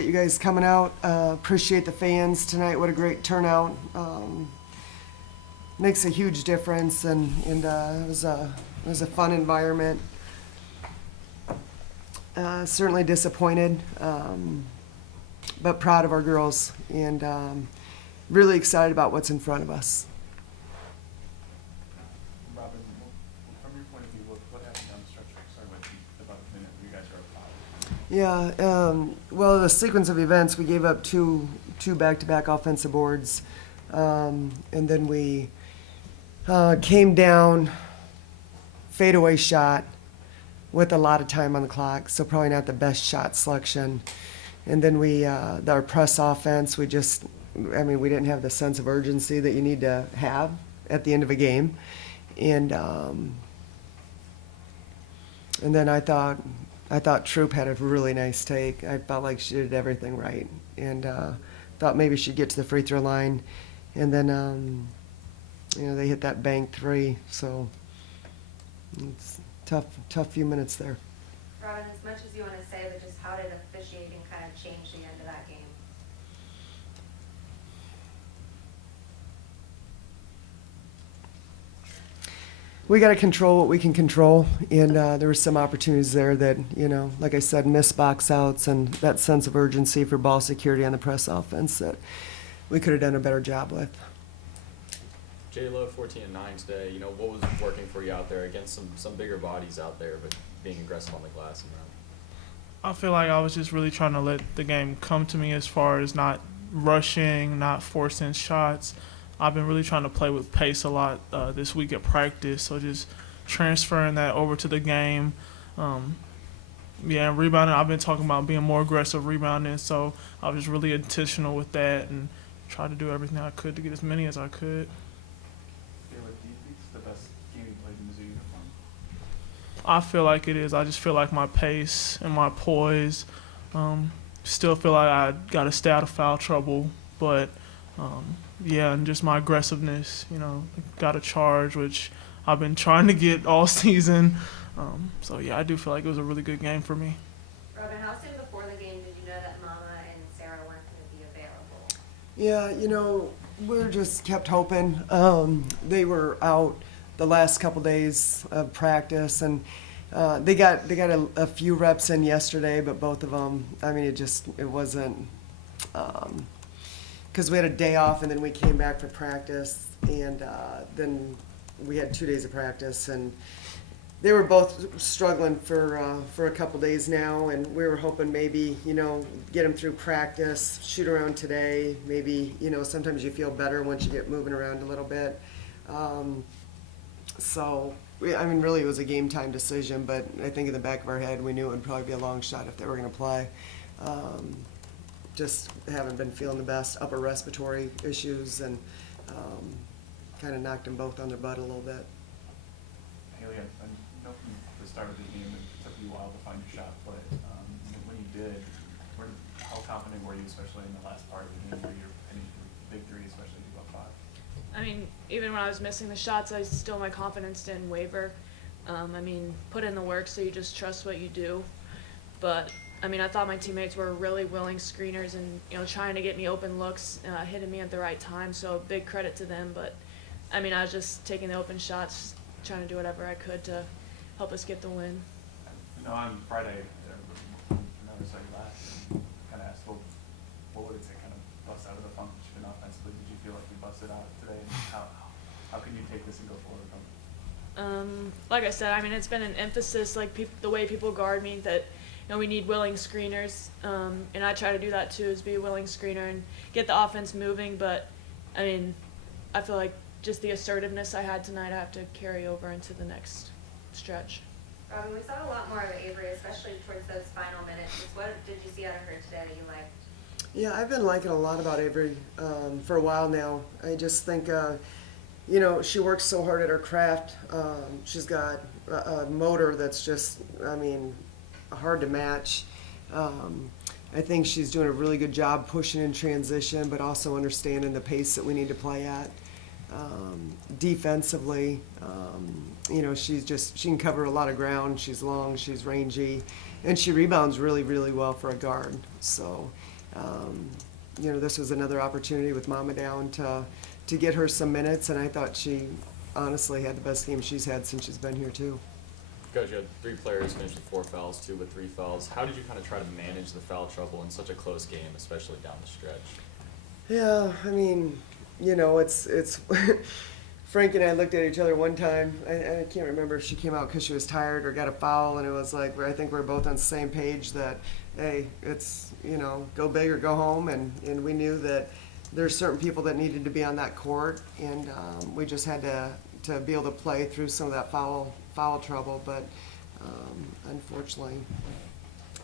You guys coming out. Appreciate the fans tonight. What a great turnout. Makes a huge difference, and it was a fun environment. Certainly disappointed, but proud of our girls, and really excited about what's in front of us. Robin, from your point of view, what happened down the stretch? Sorry, about a minute. You guys are up 5. Yeah, well, the sequence of events, we gave up two back-to-back offensive boards, and then we came down, fadeaway shot with a lot of time on the clock, so probably not the best shot selection. And then our press offense, we didn't have the sense of urgency that you need to have at the end of a game. And then I thought Troop had a really nice take. I felt like she did everything right, and thought maybe she'd get to the free throw line, and then they hit that bank three. So it's tough few minutes there. Robin, as much as you want to say, but just how did officiating kind of change the end of that game? We got to control what we can control, and there were some opportunities there that, like I said, missed box outs and that sense of urgency for ball security on the press offense that we could have done a better job with. J-Lo 14 and 9 today. What was working for you out there against some bigger bodies out there, but being aggressive on the glass and that? I feel like I was just really trying to let the game come to me as far as not rushing, not forcing shots. I've been really trying to play with pace a lot this week at practice, so just transferring that over to the game. And rebounding, I've been talking about being more aggressive rebounding, so I was just really intentional with that and tried to do everything I could to get as many as I could. Taylor, do you think it's the best game you played in Mizzou uniform? I feel like it is. I just feel like my pace and my poise. Still feel like I got to stay out of foul trouble, but and just my aggressiveness. Got a charge, which I've been trying to get all season. I do feel like it was a really good game for me. Robin, how soon before the game did you know that Mama and Sarah weren't going to be available? Yeah, we just kept hoping. They were out the last couple days of practice, and they got a few reps in yesterday, but both of them, it wasn't, because we had a day off and then we came back for practice, and then we had 2 days of practice, and they were both struggling for a couple days now, and we were hoping maybe, get them through practice, shoot around today, maybe, sometimes you feel better once you get moving around a little bit. Really it was a game time decision, but I think in the back of our head we knew it would probably be a long shot if they were going to play. Just haven't been feeling the best, upper respiratory issues, and kind of knocked them both on their butt a little bit. Haley, I know from the start of the game it took you a while to find your shot, but when you did, how confident were you, especially in the last part of the game where you're hitting big three, especially if you go up 5? Even when I was missing the shots, my confidence didn't waver. Put in the work, so you just trust what you do. But, I thought my teammates were really willing screeners and, trying to get me open looks, hitting me at the right time, so big credit to them. But, I was just taking the open shots, trying to do whatever I could to help us get the win. On Friday, I saw you last and kind of asked, what would it take kind of bust out of the funk that you've been offensively? Did you feel like you busted out today? And how can you take this and go forward from it? Like I said, it's been an emphasis, like the way people guard me, that we need willing screeners, and I try to do that too, is be a willing screener and get the offense moving. But I feel like just the assertiveness I had tonight, I have to carry over into the next stretch. Robin, we saw a lot more of Avery, especially towards those final minutes. Just what did you see out of her today that you liked? Yeah, I've been liking a lot about Avery for a while now. I just think, she works so hard at her craft. She's got a motor that's just, hard to match. I think she's doing a really good job pushing in transition, but also understanding the pace that we need to play at. Defensively, she can cover a lot of ground. She's long, she's rangy, and she rebounds really, really well for a guard. So This was another opportunity with Mama down to get her some minutes, and I thought she honestly had the best game she's had since she's been here too. Coach, you had 3 players finish with 4 fouls, 2 with 3 fouls. How did you kind of try to manage the foul trouble in such a close game, especially down the stretch? Yeah, I mean, it's Frank and I looked at each other one time. I can't remember if she came out because she was tired or got a foul, and it was like, I think we're both on the same page that, hey, it's, go big or go home, and we knew that there's certain people that needed to be on that court, and we just had to be able to play through some of that foul trouble, but unfortunately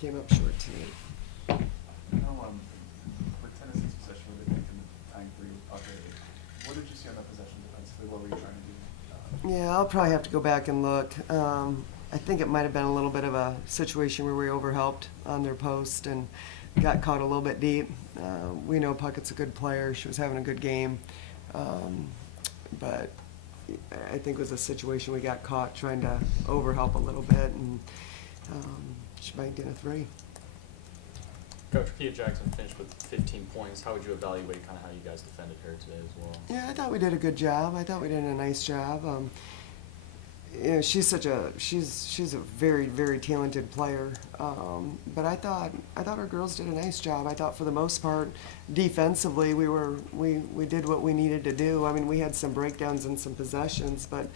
came up short tonight. With Tennessee's possession where they taken the tying 3 with Pucker, what did you see on that possession defensively? What were you trying to do? Yeah, I'll probably have to go back and look. I think it might have been a little bit of a situation where we overhelped on their post and got caught a little bit deep. We know Puckett's a good player. She was having a good game. But I think it was a situation we got caught trying to overhelp a little bit, and she banked in a 3. Coach, Kia Jackson finished with 15 points. How would you evaluate kind of how you guys defended her today as well? Yeah, I thought we did a good job. I thought we did a nice job. She's a very, very talented player. But I thought our girls did a nice job. I thought for the most part, defensively, we did what we needed to do. I mean, we had some breakdowns and some possessions, but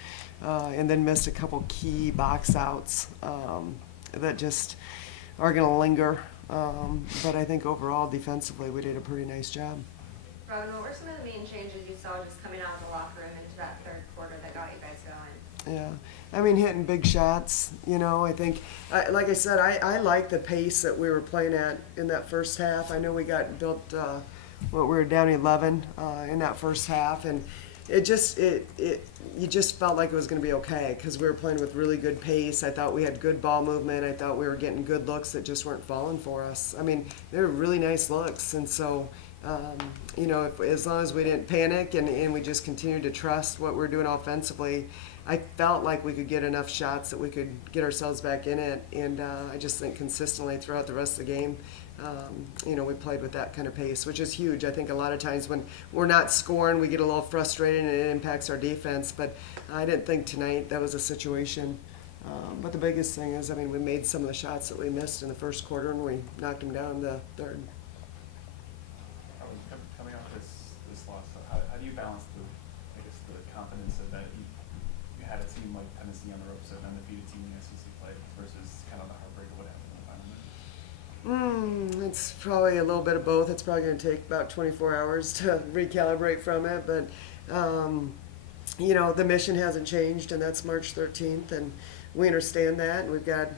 and then missed a couple key box outs that just are going to linger. But I think overall, defensively, we did a pretty nice job. Robin, what were some of the main changes you saw just coming out of the locker room into that third quarter that got you guys going? Yeah, I mean, hitting big shots, I think, like I said, I like the pace that we were playing at in that first half. I know we got built, we were down 11 in that first half, and you just felt like it was going to be okay because we were playing with really good pace. I thought we had good ball movement. I thought we were getting good looks that just weren't falling for us. I mean, they were really nice looks, and so, as long as we didn't panic and we just continued to trust what we were doing offensively, I felt like we could get enough shots that we could get ourselves back in it, and I just think consistently throughout the rest of the game, we played with that kind of pace, which is huge. I think a lot of times when we're not scoring, we get a little frustrated and it impacts our defense, but I didn't think tonight that was a situation. But the biggest thing is, we made some of the shots that we missed in the first quarter, and we knocked them down in the third. Coming off this loss, how do you balance the confidence of that you had a team like Tennessee on the ropes, an undefeated team in the SEC play, versus kind of the heartbreak of what happened in the final minute? It's probably a little bit of both. It's probably going to take about 24 hours to recalibrate from it, but the mission hasn't changed, and that's March 13th, and we understand that, and we've got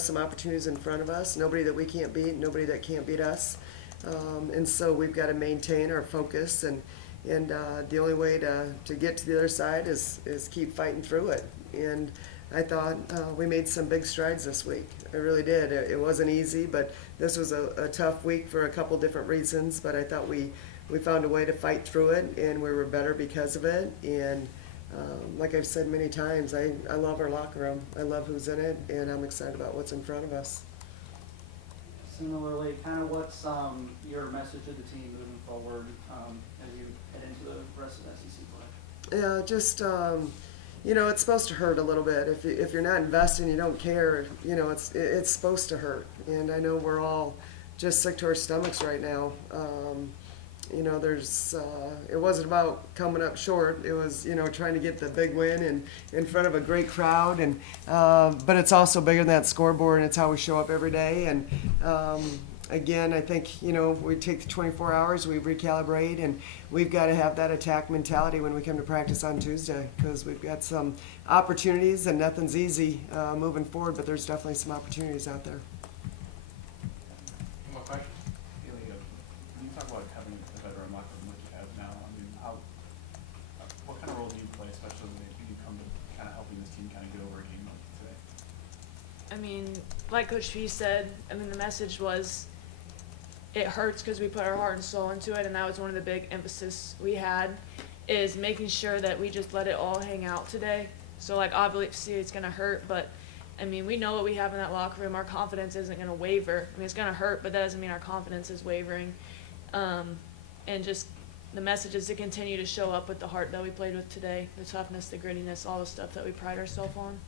some opportunities in front of us. Nobody that we can't beat, nobody that can't beat us. And so we've got to maintain our focus, and the only way to get to the other side is keep fighting through it. And I thought we made some big strides this week. I really did. It wasn't easy, but this was a tough week for a couple different reasons, but I thought we found a way to fight through it, and we were better because of it. And like I've said many times, I love our locker room. I love who's in it, and I'm excited about what's in front of us. Similarly, kind of what's your message to the team moving forward as you head into the rest of SEC play? Yeah, just it's supposed to hurt a little bit. If you're not investing, you don't care. It's supposed to hurt, and I know we're all just sick to our stomachs right now. It wasn't about coming up short. It was, trying to get the big win and in front of a great crowd. And but it's also bigger than that scoreboard, and it's how we show up every day. And again, I think, we take the 24 hours, we recalibrate, and we've got to have that attack mentality when we come to practice on Tuesday, because we've got some opportunities, and nothing's easy moving forward, but there's definitely some opportunities out there. One more question. Haley, when you talk about having a veteran locker room like you have now, what kind of role do you play, especially when you come to kind of helping this team kind of get over a game like today? Like Coach P said, the message was it hurts because we put our heart and soul into it, and that was one of the big emphasis we had, is making sure that we just let it all hang out today. So, obviously it's going to hurt, but I mean, we know what we have in that locker room. Our confidence isn't going to waver. I mean, it's going to hurt, but that doesn't mean our confidence is wavering. And just the message is to continue to show up with the heart that we played with today, the toughness, the grittiness, all the stuff that we pride ourselves on.